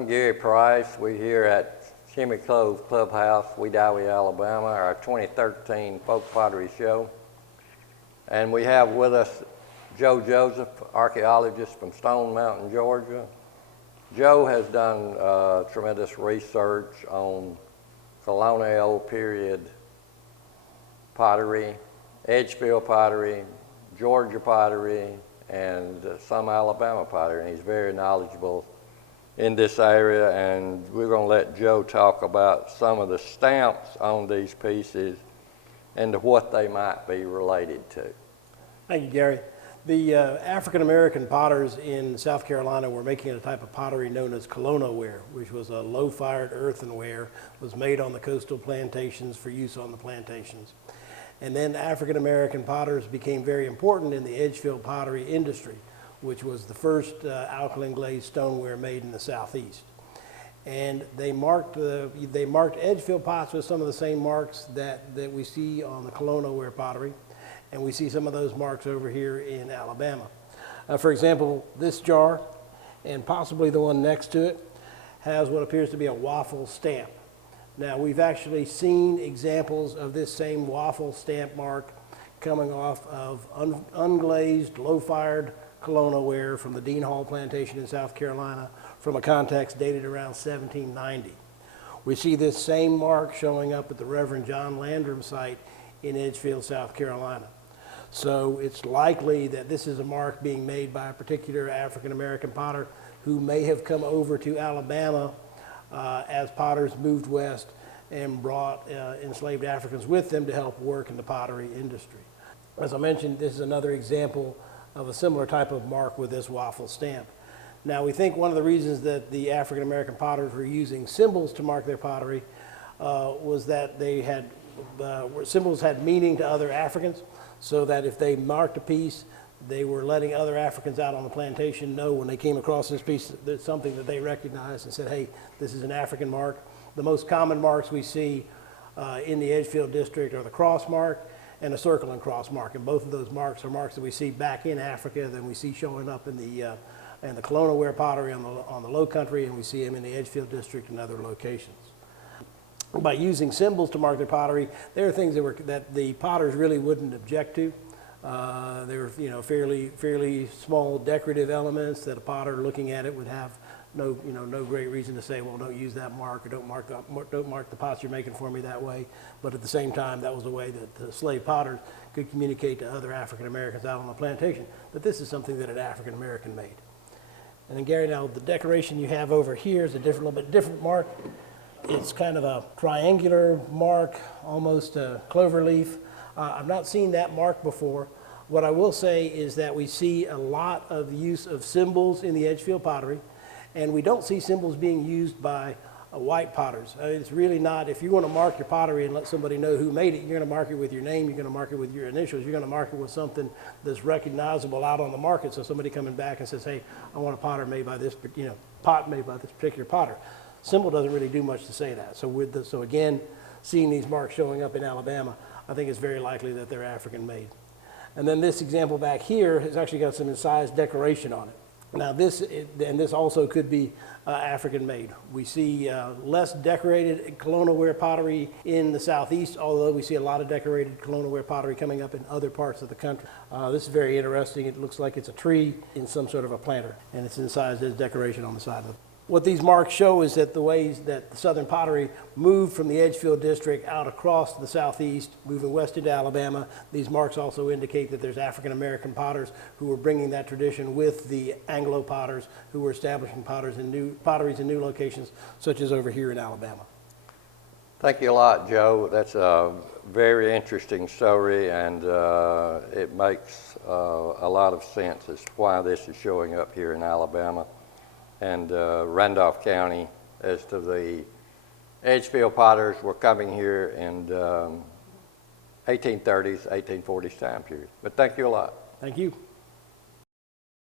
I'm Gary Price. We're here at Shimmy Clove Clubhouse, Wedowee, Alabama, our 2013 Folk Pottery Show. And we have with us Joe Joseph, archaeologist from Stone Mountain, Georgia. Joe has done tremendous research on colonial period pottery, Edgefield pottery, Georgia pottery, and some Alabama pottery. And he's very knowledgeable in this area, and we're going to let Joe talk about some of the stamps on these pieces and what they might be related to. Thank you, Gary. The African-American potters in South Carolina were making a type of pottery known as colonial ware, which was a low-fired earthenware, was made on the coastal plantations for use on the plantations. And then African-American potters became very important in the Edgefield pottery industry, which was the first alkaline glazed stoneware made in the Southeast. And they marked Edgefield pots with some of the same marks that we see on the colonial ware pottery. And we see some of those marks over here in Alabama. For example, this jar, and possibly the one next to it, has what appears to be a waffle stamp. Now, we've actually seen examples of this same waffle stamp mark coming off of unglazed, low-fired colonial ware from the Dean Hall plantation in South Carolina from a context dated around 1790. We see this same mark showing up at the Reverend John Landrum site in Edgefield, South Carolina. So it's likely that this is a mark being made by a particular African-American potter who may have come over to Alabama as potters moved west and brought enslaved Africans with them to help work in the pottery industry. As I mentioned, this is another example of a similar type of mark with this waffle stamp. Now, we think one of the reasons that the African-American potters were using symbols to mark their pottery was that they had symbols had meaning to other Africans, so that if they marked a piece, they were letting other Africans out on the plantation know when they came across this piece that something that they recognized and said, hey, this is an African mark. The most common marks we see in the Edgefield district are the cross mark and a circle and cross mark. And both of those marks are marks that we see back in Africa, than we see showing up in the colonial ware pottery on the low country, and we see them in the Edgefield district and other locations. By using symbols to mark their pottery, there are things that the potters really wouldn't object to. They were, fairly small decorative elements that a potter looking at it would have no great reason to say, well, don't use that mark, or don't mark the pots you're making for me that way. But at the same time, that was a way that the slave potters could communicate to other African Americans out on the plantation that this is something that an African American made. And then, Gary, now the decoration you have over here is a little bit different mark. It's kind of a triangular mark, almost a clover leaf. I've not seen that mark before. What I will say is that we see a lot of use of symbols in the Edgefield pottery, and we don't see symbols being used by white potters. It's really not, if you want to mark your pottery and let somebody know who made it, you're going to mark it with your name, you're going to mark it with your initials, you're going to mark it with something that's recognizable out on the market. So somebody coming back and says, hey, I want a pot made by this particular potter. Symbol doesn't really do much to say that. So again, seeing these marks showing up in Alabama, I think it's very likely that they're African made. And then this example back here has actually got some incised decoration on it. Now this also could be African made. We see less decorated colonial ware pottery in the Southeast, although we see a lot of decorated colonial ware pottery coming up in other parts of the country. This is very interesting. It looks like it's a tree in some sort of a planter, and it's incised as decoration on the side of it. What these marks show is that the ways that the Southern pottery moved from the Edgefield district out across the Southeast, moving west into Alabama. These marks also indicate that there's African-American potters who were bringing that tradition with the Anglo potters who were establishing potteries in new locations, such as over here in Alabama. Thank you a lot, Joe. That's a very interesting story, and it makes a lot of sense as to why this is showing up here in Alabama and Randolph County, as to the Edgefield potters were coming here in 1830s, 1840s time period. But thank you a lot. Thank you.